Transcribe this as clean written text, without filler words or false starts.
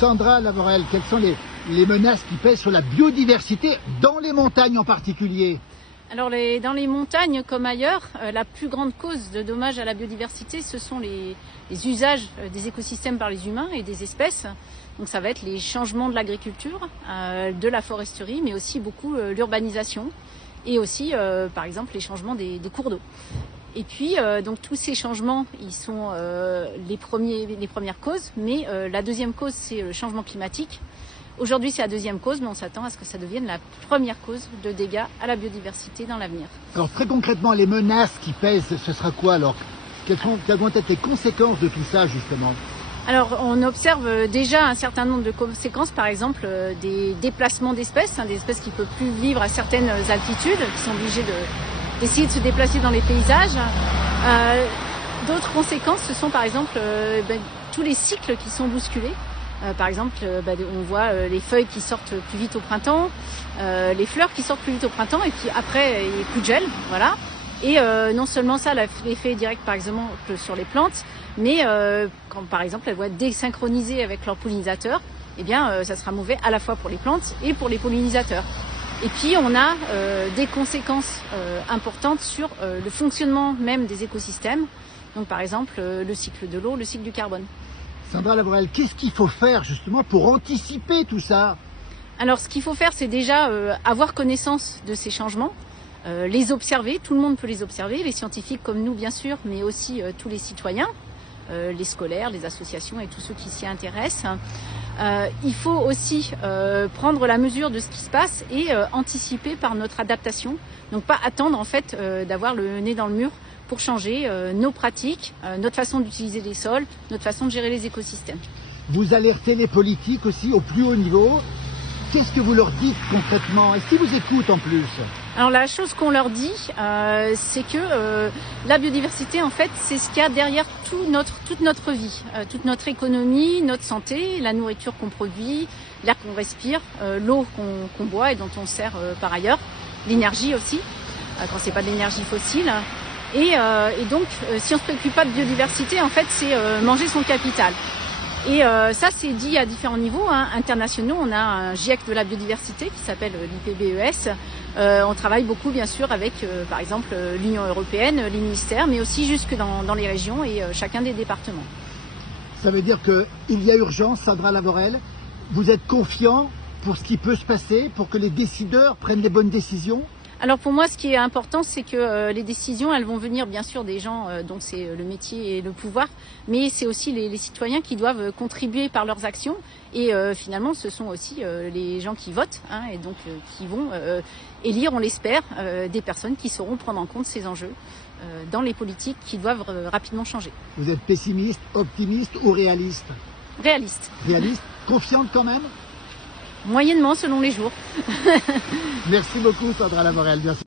Sandra Lavorel, quelles sont les menaces qui pèsent sur la biodiversité, dans les montagnes en particulier? Alors dans les montagnes comme ailleurs, la plus grande cause de dommages à la biodiversité, ce sont les usages des écosystèmes par les humains et des espèces. Donc ça va être les changements de l'agriculture, de la foresterie, mais aussi beaucoup l'urbanisation et aussi par exemple les changements des cours d'eau. Et puis donc tous ces changements, ils sont les premières causes, mais la deuxième cause, c'est le changement climatique. Aujourd'hui, c'est la deuxième cause, mais on s'attend à ce que ça devienne la première cause de dégâts à la biodiversité dans l'avenir. Alors très concrètement, les menaces qui pèsent, ce sera quoi alors? Quelles vont être les conséquences de tout ça justement? Alors on observe déjà un certain nombre de conséquences, par exemple des déplacements d'espèces, des espèces qui ne peuvent plus vivre à certaines altitudes, qui sont obligées d'essayer de se déplacer dans les paysages. D'autres conséquences, ce sont par exemple tous les cycles qui sont bousculés. Par exemple, on voit les feuilles qui sortent plus vite au printemps, les fleurs qui sortent plus vite au printemps, et puis après, il n'y a plus de gel, voilà. Et non seulement ça, l'effet direct par exemple sur les plantes, mais quand par exemple elles vont être désynchronisées avec leurs pollinisateurs, eh bien ça sera mauvais à la fois pour les plantes et pour les pollinisateurs. Et puis on a des conséquences importantes sur le fonctionnement même des écosystèmes, donc par exemple le cycle de l'eau, le cycle du carbone. Sandra Lavorel, qu'est-ce qu'il faut faire justement pour anticiper tout ça? Alors ce qu'il faut faire, c'est déjà avoir connaissance de ces changements, les observer, tout le monde peut les observer, les scientifiques comme nous bien sûr, mais aussi tous les citoyens, les scolaires, les associations et tous ceux qui s'y intéressent. Il faut aussi prendre la mesure de ce qui se passe et anticiper par notre adaptation, donc pas attendre en fait d'avoir le nez dans le mur pour changer nos pratiques, notre façon d'utiliser les sols, notre façon de gérer les écosystèmes. Vous alertez les politiques aussi au plus haut niveau. Qu'est-ce que vous leur dites concrètement? Est-ce qu'ils vous écoutent en plus? Alors la chose qu'on leur dit, c'est que la biodiversité, en fait, c'est ce qu'il y a derrière toute notre vie, toute notre économie, notre santé, la nourriture qu'on produit, l'air qu'on respire, l'eau qu'on boit et dont on sert par ailleurs, l'énergie aussi, quand c'est pas de l'énergie fossile. Et donc, si on ne se préoccupe pas de biodiversité, en fait, c'est manger son capital. Et ça, c'est dit à différents niveaux internationaux. On a un GIEC de la biodiversité qui s'appelle l'IPBES. On travaille beaucoup, bien sûr, avec, par exemple, l'Union européenne, les ministères, mais aussi jusque dans les régions et chacun des départements. Ça veut dire qu'il y a urgence, Sandra Lavorel. Vous êtes confiant pour ce qui peut se passer, pour que les décideurs prennent les bonnes décisions? Alors pour moi, ce qui est important, c'est que les décisions, elles vont venir bien sûr des gens dont c'est le métier et le pouvoir, mais c'est aussi les citoyens qui doivent contribuer par leurs actions. Et finalement, ce sont aussi les gens qui votent et donc qui vont élire, on l'espère, des personnes qui sauront prendre en compte ces enjeux dans les politiques qui doivent rapidement changer. Vous êtes pessimiste, optimiste ou réaliste? Réaliste. Réaliste? Confiante quand même? Moyennement selon les jours. Merci beaucoup Sandra Lavorel. Merci.